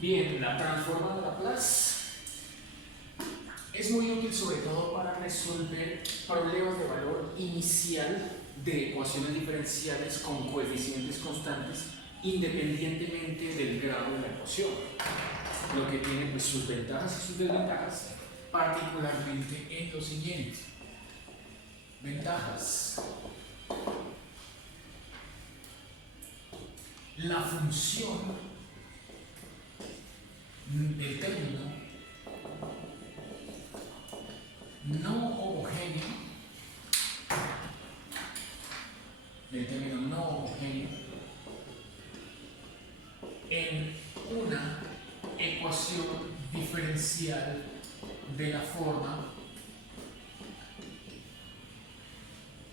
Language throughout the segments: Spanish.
Bien, la transforma de Laplace es muy útil sobre todo para resolver problemas de valor inicial de ecuaciones diferenciales con coeficientes constantes independientemente del grado de la ecuación, lo que tiene pues, sus ventajas y sus desventajas, particularmente en lo siguiente. Ventajas. La función del término no homogéneo en una ecuación diferencial de la forma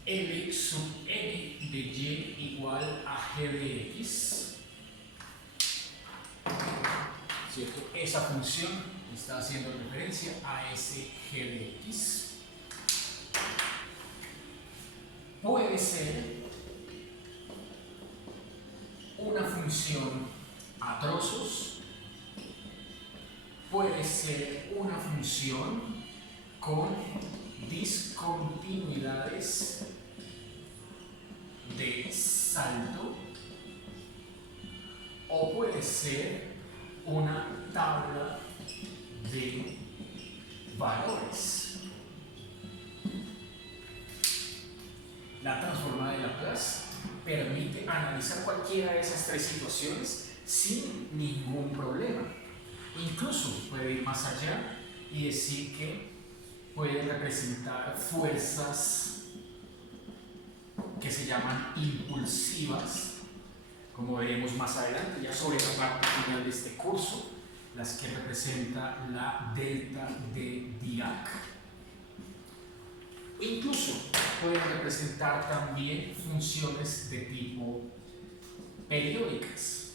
L sub n de y igual a g de x, ¿cierto? Esa función está haciendo referencia a ese g de x. Puede ser una función a trozos, puede ser una función con discontinuidades de salto, o puede ser una tabla de valores. La transformada de Laplace permite analizar cualquiera de esas tres situaciones sin ningún problema. Incluso puede ir más allá y decir que puede representar fuerzas que se llaman impulsivas, como veremos más adelante, ya sobre la parte final de este curso, las que representa la delta de Dirac. Incluso pueden representar también funciones de tipo periódicas.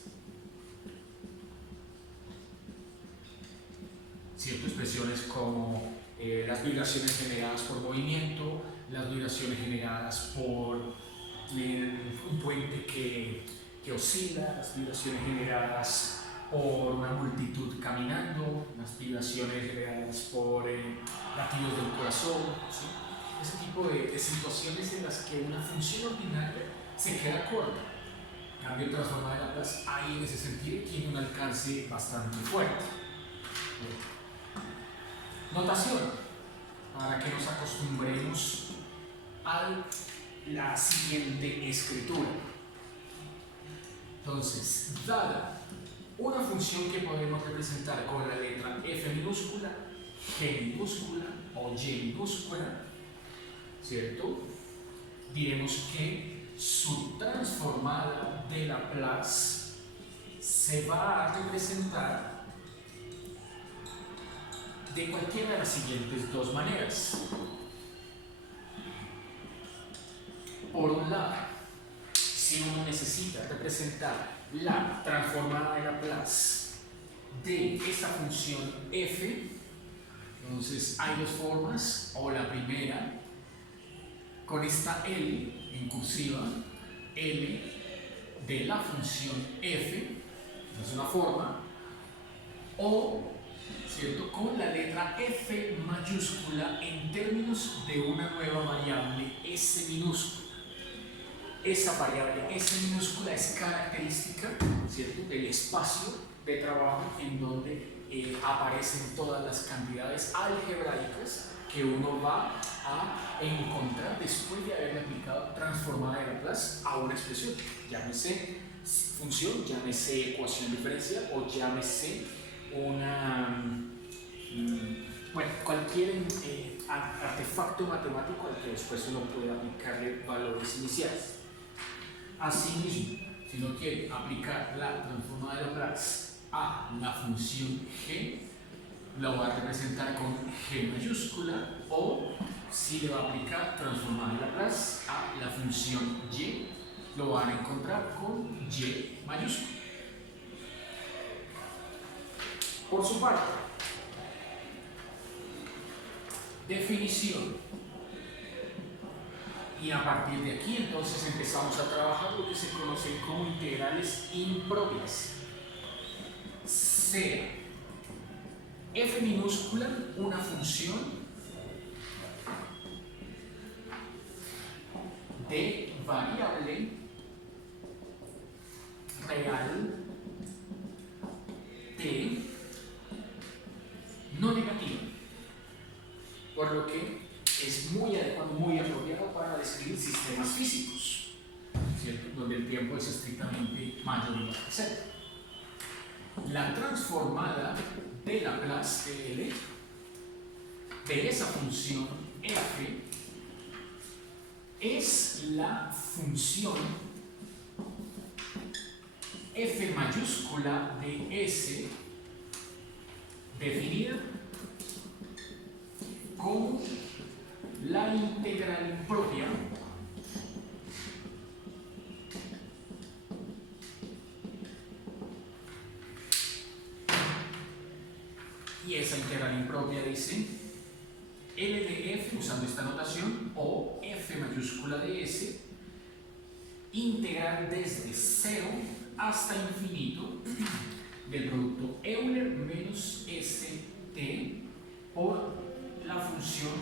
Ciertas expresiones como las vibraciones generadas por movimiento, las vibraciones generadas por un puente que oscila, las vibraciones generadas por una multitud caminando, las vibraciones generadas por latidos del corazón, ¿sí? Ese tipo de situaciones en las que una función ordinaria se queda corta. En cambio, transformada de Laplace, ahí en ese sentido tiene un alcance bastante fuerte. Notación, para que nos acostumbremos a la siguiente escritura. Entonces, dada una función que podemos representar con la letra F minúscula, G minúscula o Y minúscula, ¿cierto? Diremos que su transformada de Laplace se va a representar de cualquiera de las siguientes dos maneras. Por un lado, si uno necesita representar la transformada de Laplace de esta función f, entonces hay dos formas, o la primera, con esta L en cursiva, L de la función f, es una forma, o ¿cierto? Con la letra F mayúscula en términos de una nueva variable S minúscula. Esa variable S minúscula es característica, ¿cierto?, del espacio de trabajo en donde aparecen todas las cantidades algebraicas que uno va a encontrar después de haber aplicado transformada de Laplace a una expresión, llámese función, llámese ecuación diferencial o llámese cualquier artefacto matemático al que después uno puede aplicarle valores iniciales. Asimismo, si uno quiere aplicar la transformada de Laplace a la función g, la va a representar con g mayúscula, o si le va a aplicar transformada de Laplace a la función y, lo van a encontrar con y mayúscula. Por su parte, definición. Y a partir de aquí entonces empezamos a trabajar lo que se conocen como integrales impropias. sea f minúscula una función de variable real t no negativa, por lo que es muy adecuado, muy apropiado para describir sistemas físicos, ¿cierto? Donde el tiempo es estrictamente mayor o igual a cero. La transformada de Laplace de L de esa función f es la función f mayúscula de s definida como la integral impropia y esa integral impropia dice L de f usando esta notación o f mayúscula de s integral desde 0 hasta infinito del producto Euler menos st por la función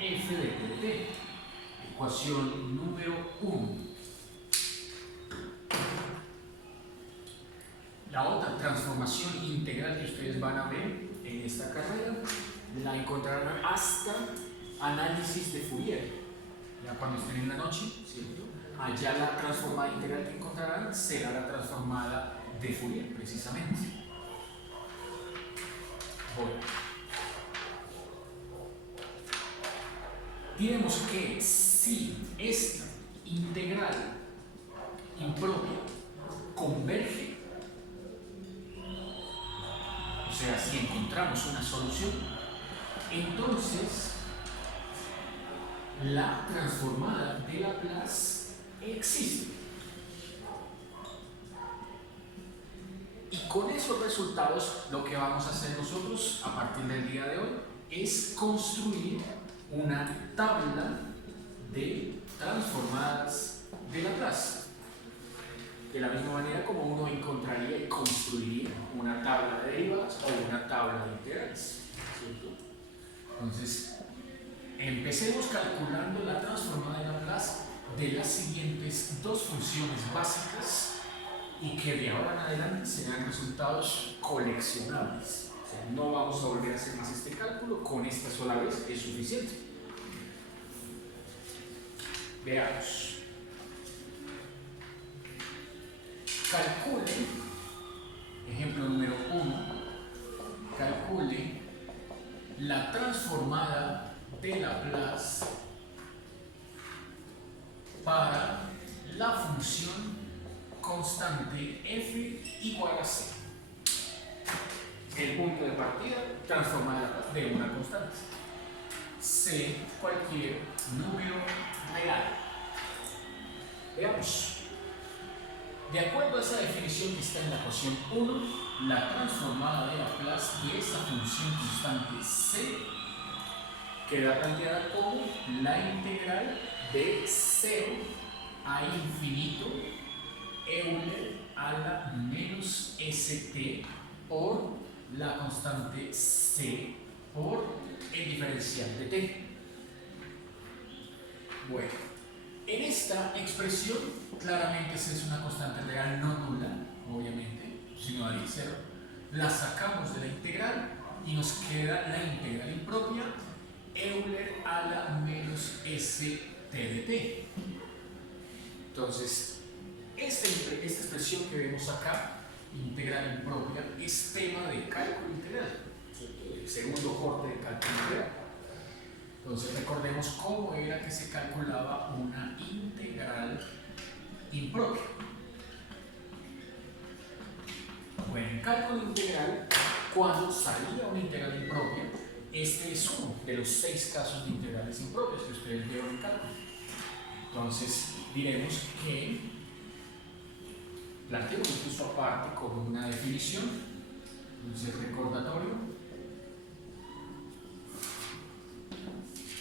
f de t. Ecuación número 1. La otra transformación integral que ustedes van a ver en esta carrera la encontrarán hasta análisis de Fourier, ya cuando estén en la noche, ¿cierto? Allá la transformada integral que encontrarán será la transformada de Fourier, precisamente. Bueno, diremos que si esta integral impropia converge, o sea, si encontramos una solución, entonces la transformada de Laplace existe. Y con esos resultados lo que vamos a hacer nosotros a partir del día de hoy es construir una tabla de transformadas de Laplace. De la misma manera como uno encontraría y construiría una tabla de derivadas o una tabla de integrales, ¿cierto? Entonces, empecemos calculando la transformada de Laplace de las siguientes dos funciones básicas y que de ahora en adelante serán resultados coleccionables. O sea, no vamos a volver a hacer más este cálculo, con esta sola vez es suficiente. Veamos. Calcule, ejemplo número 1, calcule la transformada de Laplace para la función constante f igual a c. El punto de partida, transformada de una constante. C, cualquier número real. Veamos. De acuerdo a esa definición que está en la ecuación 1, la transformada de Laplace de esa función constante c queda planteada como la integral de 0 a infinito Euler a la menos st por la constante c por el diferencial de t. Bueno, en esta expresión claramente esa es una constante real no nula, obviamente, sino a 0. La sacamos de la integral y nos queda la integral impropia Euler a la menos st de t. Entonces, esta expresión que vemos acá, integral impropia, es tema de cálculo integral, ¿cierto? El segundo corte de cálculo integral. Entonces recordemos cómo era que se calculaba una integral impropia. Bueno, en cálculo integral, cuando salía una integral impropia, este es uno de los 6 casos de integrales impropias que ustedes vieron en cálculo. Entonces diremos que planteemos incluso aparte como una definición. Entonces recordatorio.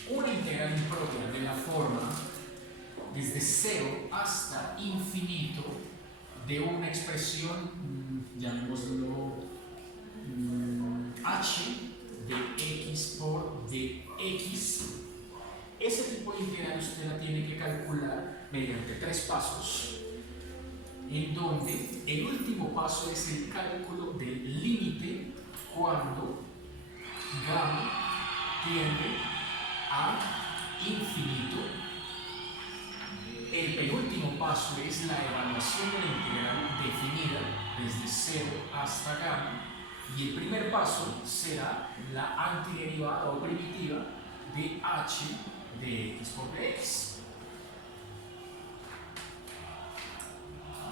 Una integral impropia de la forma desde 0 hasta infinito de una expresión, llamémoslo h de x por dx. Ese tipo de integral usted la tiene que calcular mediante 3 pasos, en donde el último paso es el cálculo del límite cuando gamma tiende a infinito. El penúltimo paso es la evaluación de la integral definida desde 0 hasta gamma. Y el primer paso será la antiderivada o primitiva de h de x por dx.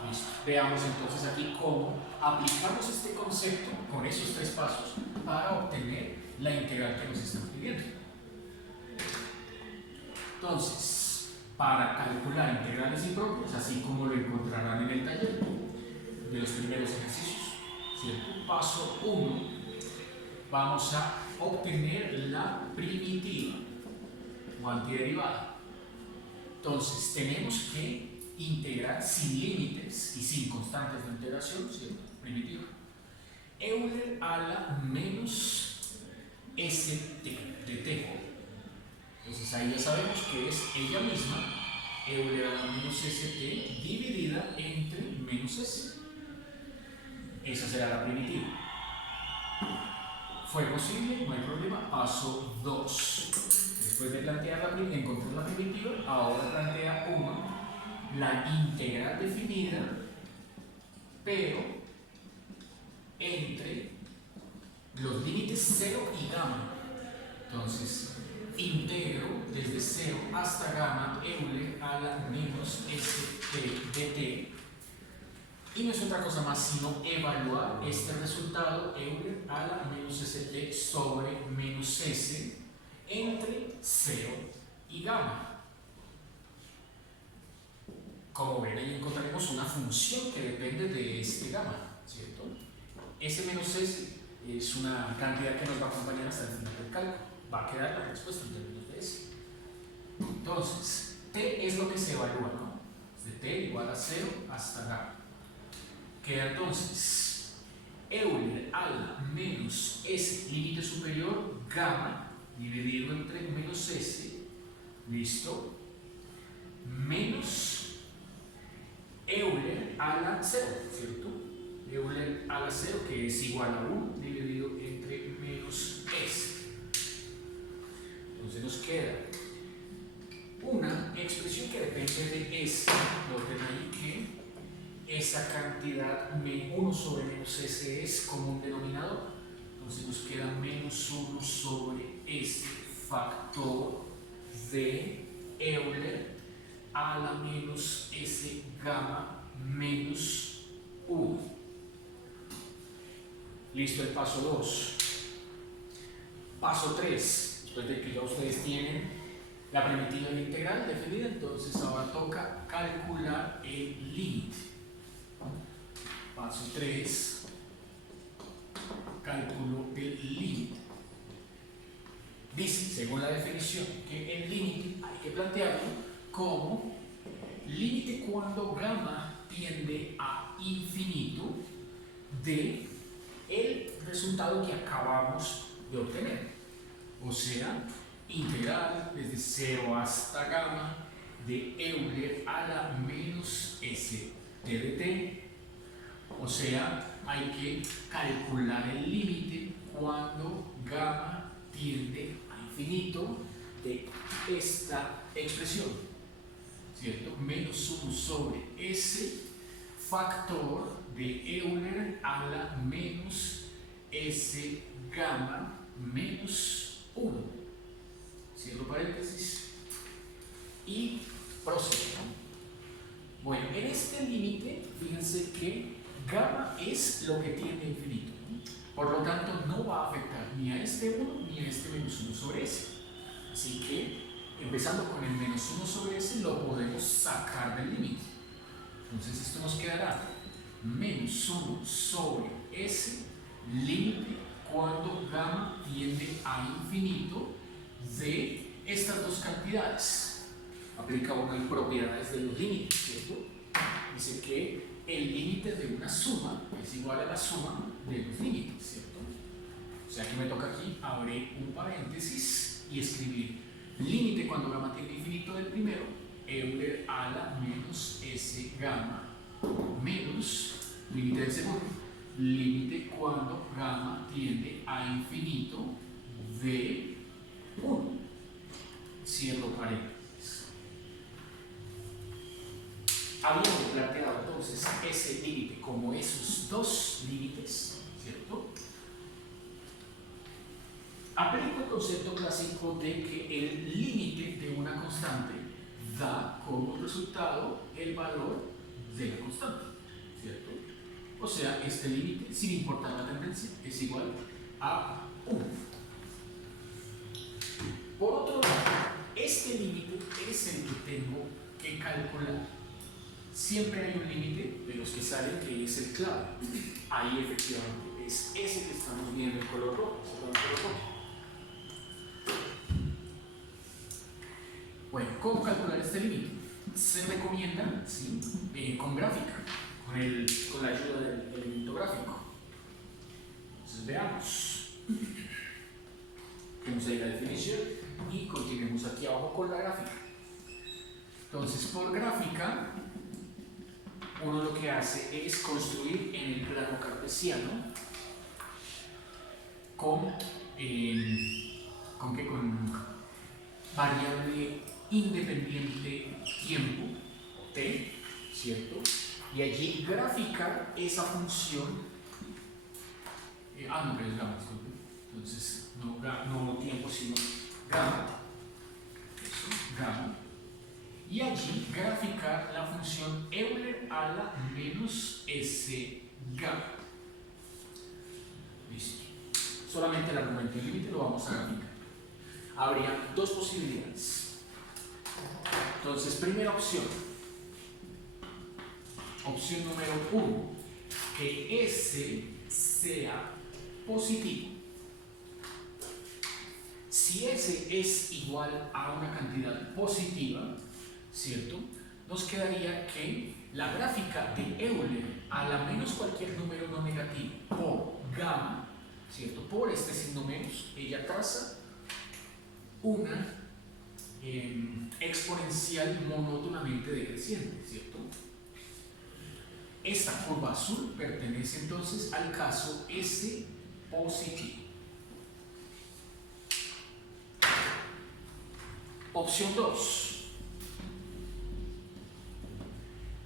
Listo. Veamos entonces aquí cómo aplicamos este concepto con esos 3 pasos para obtener la integral que nos están pidiendo. Entonces, para calcular integrales impropias, así como lo encontrarán en el taller de los primeros ejercicios, ¿cierto? Paso 1, vamos a obtener la primitiva o antiderivada. Entonces, tenemos que integrar sin límites y sin constantes de integración, ¿cierto? Primitiva. Euler a la menos st de t. Entonces ahí ya sabemos que es ella misma, Euler a la menos st dividida entre menos s. Esa será la primitiva. ¿Fue posible? No hay problema. Paso 2. Después de plantear encontrar la primitiva, ahora plantea 1, la integral definida, pero entre los límites 0 y gamma. Entonces, integro desde 0 hasta gamma Euler a la menos st de t. Y no es otra cosa más sino evaluar este resultado Euler a la menos st sobre menos s entre 0 y gamma. Como ven, ahí encontraremos una función que depende de este gamma, ¿cierto? S menos s es una cantidad que nos va a acompañar hasta el final del cálculo. Va a quedar la respuesta en términos de s. Entonces, t es lo que se evalúa, ¿no? De t igual a 0 hasta gamma. Queda entonces Euler a la menos s límite superior gamma dividido entre menos s, listo, menos Euler a la 0, ¿cierto? Euler a la 0 que es igual a 1 dividido entre menos s. Entonces nos queda una expresión que depende de s. Noten ahí que esa cantidad 1 sobre menos s es como un denominador. Entonces nos queda menos 1 sobre s factor de Euler a la menos s gamma menos 1. Listo el paso 2. Paso 3. Después de que ya ustedes tienen la primitiva y la integral definida, entonces ahora toca calcular el límite. Paso 3. Cálculo del límite. Dice, según la definición, que el límite hay que plantearlo como límite cuando gamma tiende a infinito de el resultado que acabamos de obtener. O sea, integral desde 0 hasta gamma de Euler a la menos st de t. O sea, hay que calcular el límite cuando gamma tiende a infinito de esta expresión, ¿cierto? Menos 1 sobre s factor de Euler a la menos s gamma menos 1. Cierro paréntesis y procedo. Bueno, en este límite, fíjense que gamma es lo que tiende a infinito. Por lo tanto, no va a afectar ni a este 1 ni a este menos 1 sobre s. Así que, empezando con el menos 1 sobre s, lo podemos sacar del límite. Entonces, esto nos quedará menos 1 sobre s límite cuando gamma tiende a infinito de estas dos cantidades. Aplica unas propiedades de los límites, ¿cierto? Dice que el límite de una suma es igual a la suma de los límites, ¿cierto? O sea que me toca aquí abrir un paréntesis y escribir límite cuando gamma tiende a infinito del primero, Euler a la menos S gamma menos límite del segundo, límite cuando gamma tiende a infinito de 1. Cierro paréntesis. Habiendo planteado entonces ese límite como esos dos límites, ¿cierto? Aplico el concepto clásico de que el límite de una constante da como resultado el valor de la constante, ¿cierto? O sea, este límite, sin importar la tendencia, es igual a 1. Por otro lado, este límite es el que tengo que calcular. Siempre hay un límite de los que salen que es el clave. Ahí efectivamente es ese que estamos viendo en color rojo. Bueno, ¿cómo calcular este límite? Se recomienda, ¿sí? Con gráfica, con la ayuda del elemento gráfico. Entonces veamos. Tenemos ahí la definición y continuemos aquí abajo con la gráfica. Entonces, por gráfica, uno lo que hace es construir en el plano cartesiano con variable independiente tiempo, t, ¿cierto? Y allí graficar esa función, no, pero es gamma, disculpe. Entonces, no tiempo, sino gamma, gamma. Y allí graficar la función Euler a la menos S gamma. Listo. Solamente el argumento del límite lo vamos a graficar. Habría dos posibilidades. Entonces, primera opción. Opción número 1. Que S sea positivo. Si S es igual a una cantidad positiva, ¿cierto? Nos quedaría que la gráfica de Euler a la menos cualquier número no negativo por gamma, ¿cierto? Por este signo menos, ella traza una exponencial monótonamente decreciente, ¿cierto? Esta curva azul pertenece entonces al caso S positivo. Opción 2.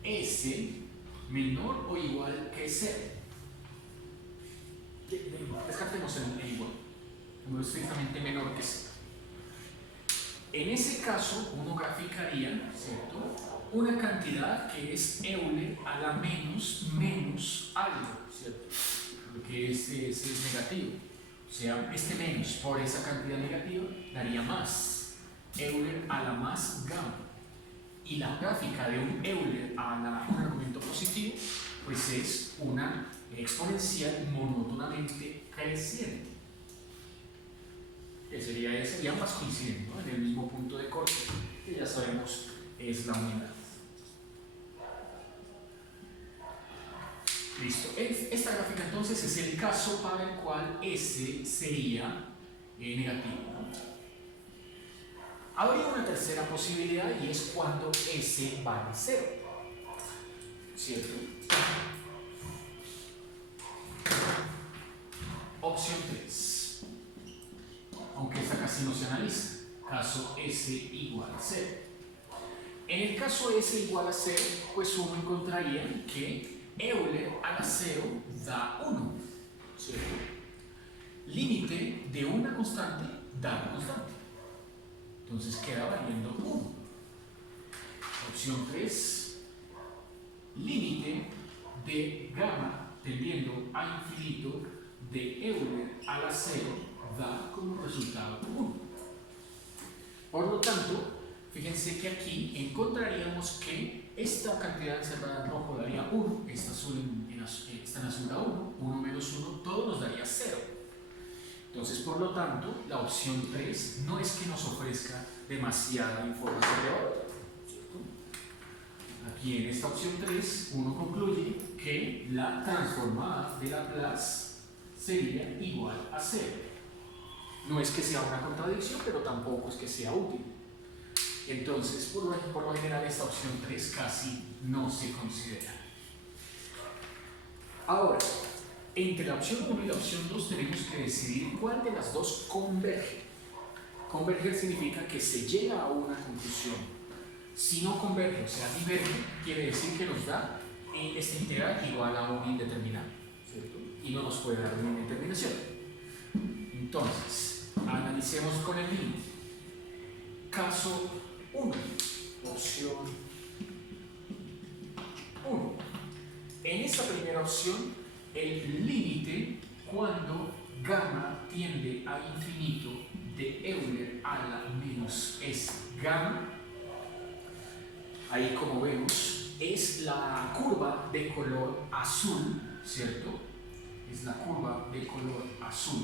S menor o igual que 0. Descartemos el igual. Número estrictamente menor que 0. En ese caso, uno graficaría, ¿cierto?, una cantidad que es Euler a la menos algo, ¿cierto? Porque este es negativo. O sea, este menos por esa cantidad negativa daría más. Euler a la más gamma. Y la gráfica de un Euler a un argumento positivo, pues es una exponencial monótonamente creciente. Que sería esa, y ambas coinciden, ¿no?, en el mismo punto de corte, que ya sabemos es la unidad. Listo. Esta gráfica entonces es el caso para el cual S sería negativo, ¿no? Habría una tercera posibilidad y es cuando S vale 0, ¿cierto? Opción 3. Aunque esta casi no se analiza. Caso S igual a 0. En el caso S igual a 0, pues uno encontraría que Euler a la 0 da 1, ¿cierto? Límite de una constante da una constante. Entonces queda valiendo 1. Opción 3. Límite de gamma tendiendo a infinito de Euler a la 0 da como resultado 1. Por lo tanto, fíjense que aquí encontraríamos que esta cantidad encerrada en rojo daría 1, esta en azul da 1, 1 menos 1, todo nos daría 0. Entonces, por lo tanto, la opción 3 no es que nos ofrezca demasiada información de ahora, ¿cierto? Aquí en esta opción 3, uno concluye que la transformada de Laplace sería igual a 0. No es que sea una contradicción, pero tampoco es que sea útil. Entonces, por lo general, esta opción 3 casi no se considera. Ahora, entre la opción 1 y la opción 2 tenemos que decidir cuál de las dos converge. Converger significa que se llega a una conclusión. Si no converge, o sea, diverge, quiere decir que nos da esta integral igual a un indeterminado, ¿cierto? Y no nos puede dar una indeterminación. Entonces, analicemos con el límite. Caso 1, opción 1. En esta primera opción, el límite cuando gamma tiende a infinito de Euler a la menos S gamma, ahí como vemos, es la curva de color azul, ¿cierto? Es la curva de color azul.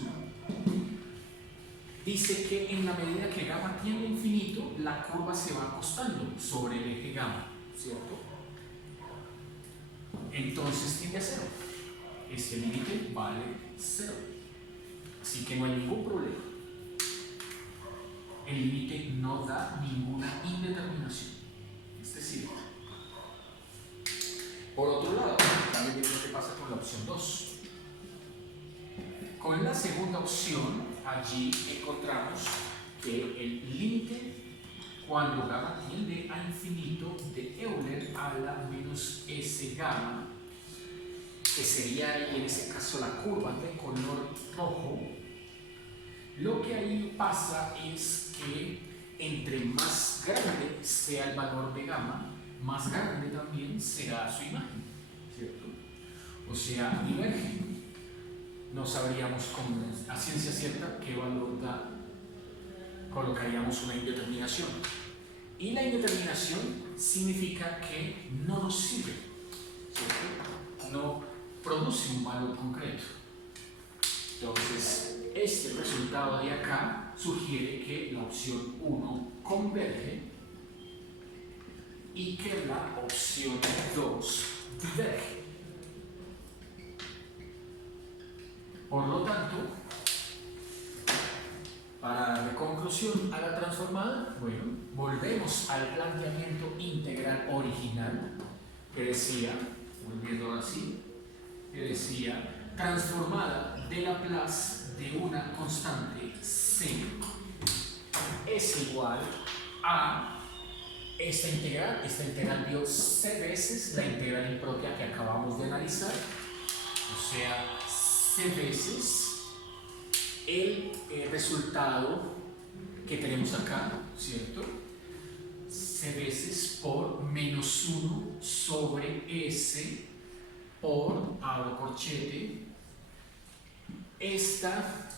Dice que en la medida que gamma tiende a infinito, la curva se va acostando sobre el eje gamma, ¿cierto? Entonces tiende a 0. Este límite vale 0. Así que no hay ningún problema. El límite no da ninguna indeterminación. Es decir, por otro lado, también es lo que pasa con la opción 2. Con la segunda opción, allí encontramos que el límite cuando gamma tiende a infinito de Euler a la menos S gamma, que sería ahí en ese caso la curva de color rojo, lo que ahí pasa es que entre más grande sea el valor de gamma, más grande también será su imagen, ¿cierto? O sea, diverge. No sabríamos a ciencia cierta qué valor da, colocaríamos una indeterminación. Y la indeterminación significa que no nos sirve, ¿cierto? No produce un valor concreto. Entonces, este resultado de acá sugiere que la opción 1 converge y que la opción 2 diverge. Por lo tanto, para darle conclusión a la transformada, bueno, volvemos al planteamiento integral original que decía, volviendo así, que decía transformada de Laplace de una constante C es igual a esta integral dio C veces la integral impropia que acabamos de analizar, o sea, C veces el resultado que tenemos acá, ¿cierto? C veces por menos 1 sobre S por, abro corchete, esta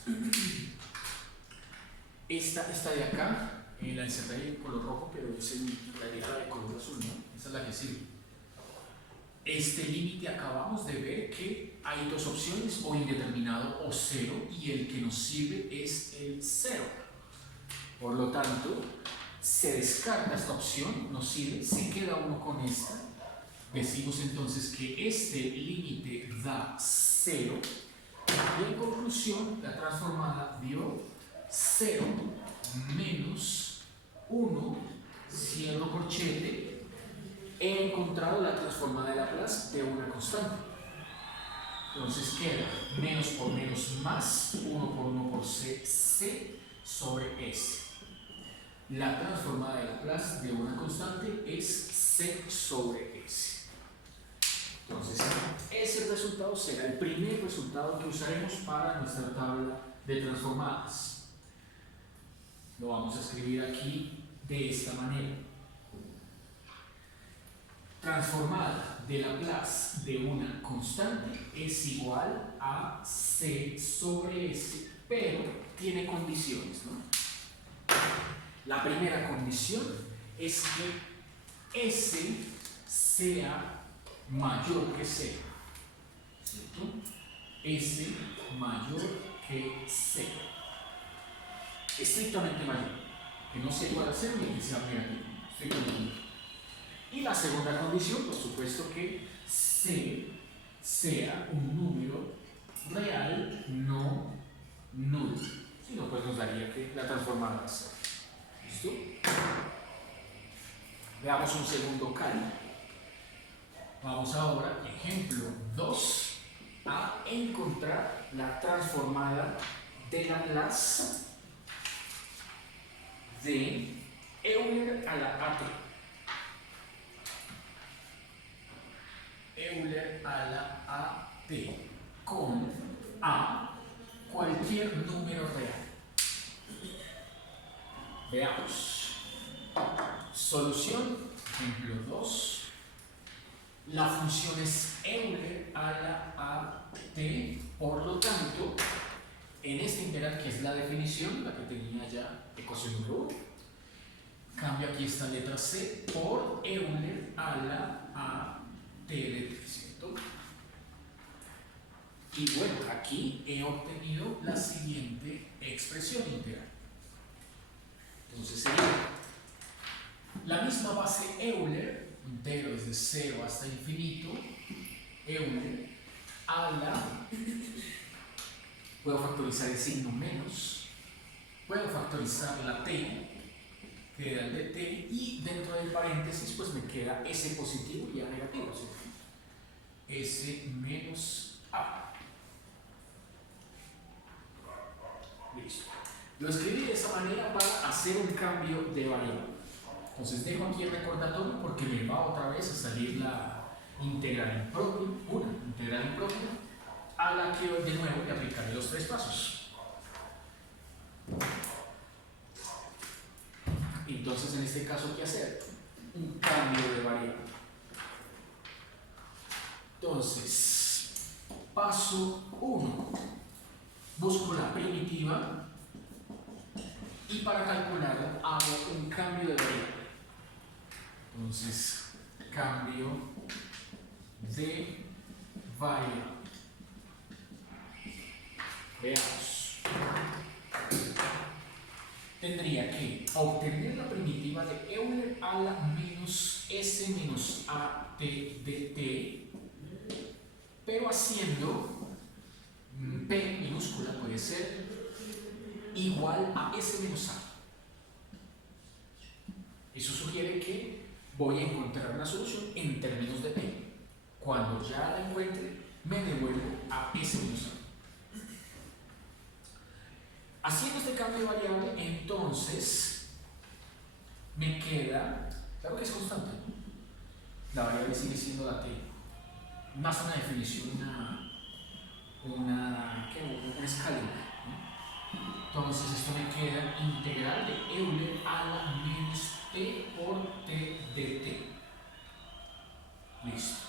de acá, la encerré en color rojo, pero es en realidad de color azul, ¿no? Esa es la que sirve. Este límite acabamos de ver que hay dos opciones, o indeterminado o 0, y el que nos sirve es el 0. Por lo tanto, se descarta esta opción, nos sirve, se queda uno con esta. Decimos entonces que este límite da 0, y en conclusión, la transformada dio 0 menos 1, cierro corchete. He encontrado la transformada de Laplace de una constante. Entonces queda menos por menos más, 1 por 1 por C, C sobre S. La transformada de Laplace de una constante es C sobre S. Entonces, ese resultado será el primer resultado que usaremos para nuestra tabla de transformadas. Lo vamos a escribir aquí de esta manera. Transformada de Laplace de una constante es igual a C sobre S, pero tiene condiciones, ¿no? La primera condición es que S sea mayor que 0, ¿cierto? S mayor que 0. Estrictamente mayor, que no sea igual a 0 ni que sea negativo, estrictamente. Y la segunda condición, por supuesto, que C sea un número real, no null. Si no, pues nos daría que la transformada es 0. ¿Listo? Veamos un segundo cálculo. Vamos ahora, ejemplo 2, a encontrar la transformada de Laplace de Euler a la AT. Euler a la AT con A cualquier número real. Veamos. Solución, ejemplo 2. La función es Euler a la AT, por lo tanto, en este integral, que es la definición, la que tenía ya ecuación número 1, cambio aquí esta letra C por Euler a la AT de T, ¿cierto? Y bueno, aquí he obtenido la siguiente expresión integral. Entonces sería la misma base Euler, integro desde 0 hasta infinito, Euler a la, puedo factorizar el signo menos, puedo factorizar la t, queda el de t, y dentro del paréntesis pues me queda s positivo y a negativo, ¿cierto? S menos a. Listo. Lo escribí de esa manera para hacer un cambio de variable. Entonces dejo aquí el recordatorio porque me va otra vez a salir la integral impropia, una integral impropia, a la que de nuevo le aplicaré los 3 pasos. Entonces en este caso, ¿qué hacer? Un cambio de variable. Entonces, paso 1, busco la primitiva y para calcularla hago un cambio de variable. Entonces, cambio de variable. Veamos. Tendría que obtener la primitiva de Euler a la menos s menos a t de t, pero haciendo p minúscula puede ser igual a s menos a. Eso sugiere que voy a encontrar una solución en términos de p. Cuando ya la encuentre, me devuelvo a s menos a. Haciendo este cambio de variable, entonces me queda, claro que es constante, ¿no? La variable sigue siendo la t. Más una definición, una escala, ¿no? Entonces esto me queda integral de Euler a la menos t por t de t. Listo.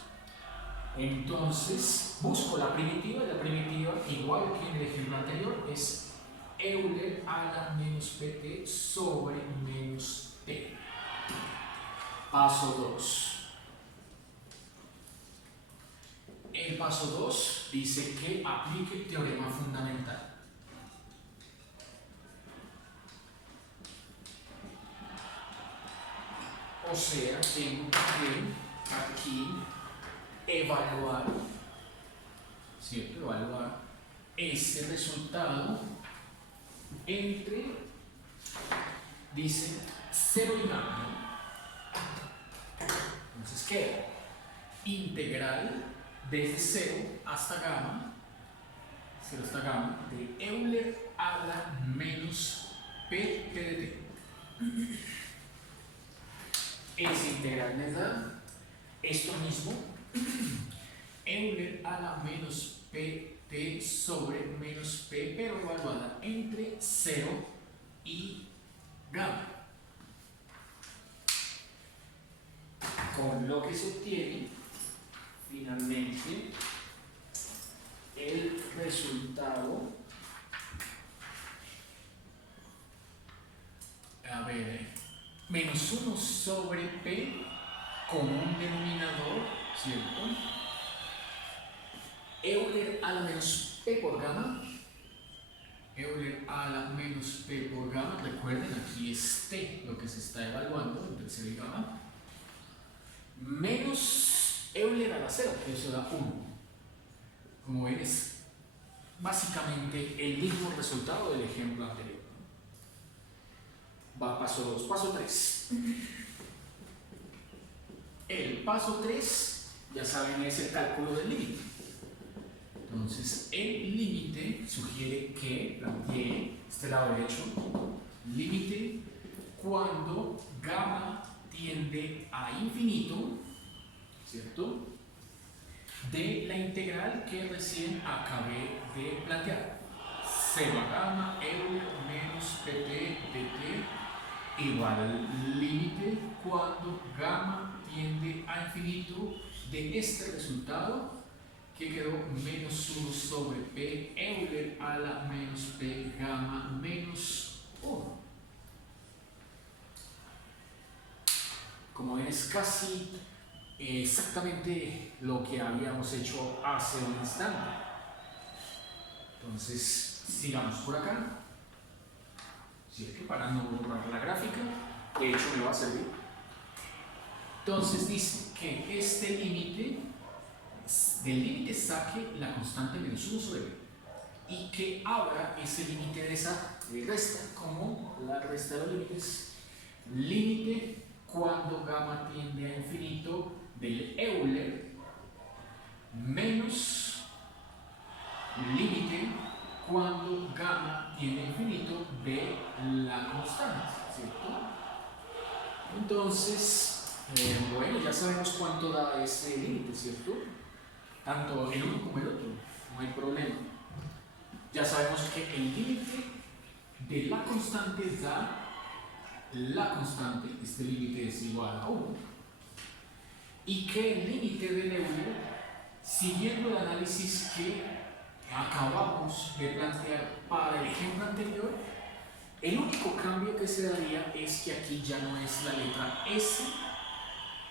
Entonces busco la primitiva, y la primitiva, igual que en el ejemplo anterior, es Euler a la menos pt sobre menos t. Paso 2. El paso 2 dice que aplique el teorema fundamental. O sea, tengo que aquí evaluar, ¿cierto? Evaluar ese resultado entre, dice, 0 y gamma. Entonces queda integral desde 0 hasta gamma, 0 hasta gamma, de Euler a la menos p de t. Esa integral me da esto mismo, Euler a la menos pt sobre menos p, pero evaluada entre 0 y gamma. Con lo que se obtiene finalmente el resultado, a ver, menos 1 sobre p con un denominador, ¿cierto? Euler a la menos p por gamma, Euler a la menos p por gamma, recuerden aquí es t lo que se está evaluando entre 0 y gamma, menos Euler a la 0, que eso da 1. Como ven, es básicamente el mismo resultado del ejemplo anterior. Va paso 2. Paso 3. El paso 3, ya saben, es el cálculo del límite. Entonces, el límite sugiere que plantee este lado derecho, límite cuando gamma tiende a infinito, ¿cierto?, de la integral que recién acabé de plantear. 0 a gamma Euler menos pt dt igual al límite cuando gamma tiende a infinito de este resultado que quedó menos 1 sobre p Euler a la menos p gamma menos 1. Como ven, es casi exactamente lo que habíamos hecho hace un instante. Entonces, sigamos por acá, ¿cierto?, para no borrar la gráfica. De hecho, me va a servir. Entonces dice que este límite, del límite saque la constante menos 1 sobre b y que abra ese límite de esa resta, como la resta de los límites. Límite cuando gamma tiende a infinito del Euler menos límite cuando gamma tiende a infinito de la constante, ¿cierto? Entonces, bueno, ya sabemos cuánto da ese límite, ¿cierto? Tanto el uno como el otro, no hay problema. Ya sabemos que el límite de la constante da la constante, este límite es igual a 1, y que el límite del Euler, siguiendo el análisis que acabamos de plantear para el ejemplo anterior, el único cambio que se daría es que aquí ya no es la letra S,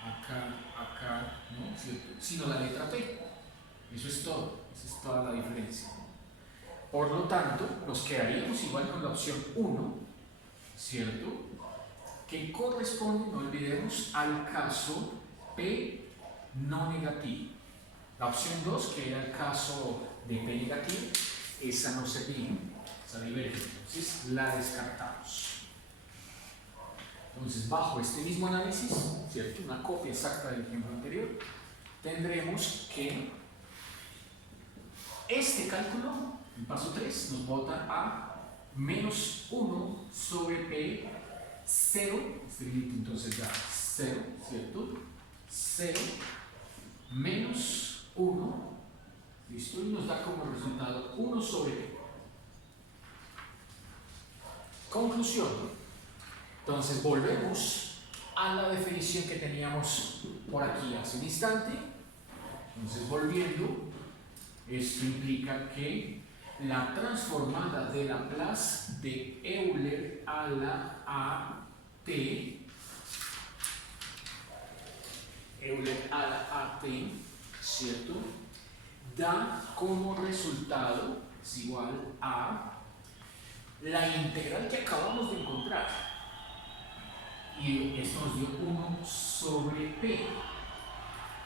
acá, ¿no?, ¿cierto?, sino la letra P. Eso es todo, esa es toda la diferencia. Por lo tanto, nos quedaríamos igual con la opción 1, ¿cierto?, que corresponde, no olvidemos, al caso P no negativo. La opción 2, que era el caso de P negativo, esa no servía, esa diverge, entonces la descartamos. Entonces, bajo este mismo análisis, ¿cierto?, una copia exacta del ejemplo anterior, tendremos que este cálculo, el paso 3, nos bota a menos 1 sobre P 0, este límite entonces da 0, ¿cierto? 0 menos 1, ¿listo? Y nos da como resultado 1 sobre P. Conclusión. Entonces volvemos a la definición que teníamos por aquí hace un instante. Entonces, volviendo, esto implica que la transformada de Laplace de Euler a la AT, Euler a la AT, ¿cierto?, da como resultado, es igual a la integral que acabamos de encontrar. Y esto nos dio 1 sobre P.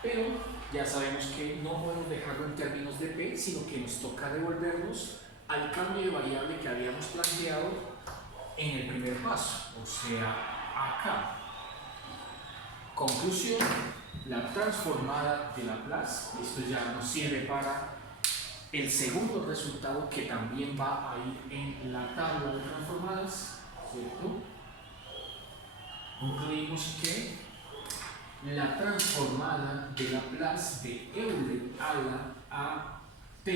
Pero ya sabemos que no podemos dejarlo en términos de P, sino que nos toca devolvernos al cambio de variable que habíamos planteado en el primer paso, o sea, acá. Conclusión, la transformada de Laplace, esto ya nos sirve para el segundo resultado que también va a ir en la tabla de transformadas, ¿cierto? Concluimos que la transformada de Laplace de Euler a la AT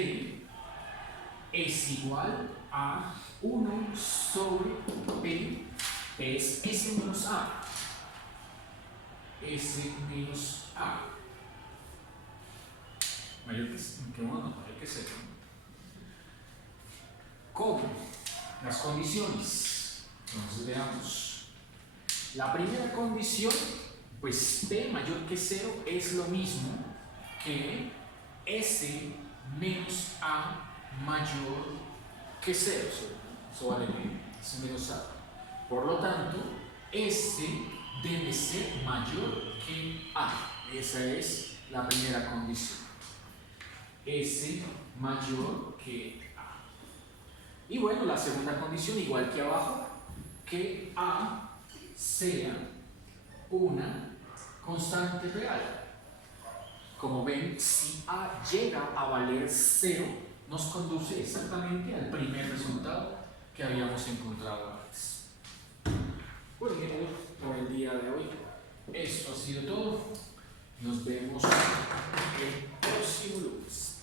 es igual a 1 sobre P, es S menos A. S menos A. Mayor que 1, no, mayor que 0. ¿Cómo? Las condiciones. Entonces veamos. La primera condición, pues P mayor que 0 es lo mismo que S menos A mayor que 0. Eso vale S menos A. Por lo tanto, S debe ser mayor que A. Esa es la primera condición. S mayor que Y bueno, la segunda condición, igual que abajo, que A sea una constante real. Como ven, si A llega a valer 0, nos conduce exactamente al primer resultado que habíamos encontrado antes. Bueno, por el día de hoy, esto ha sido todo. Nos vemos el próximo lunes.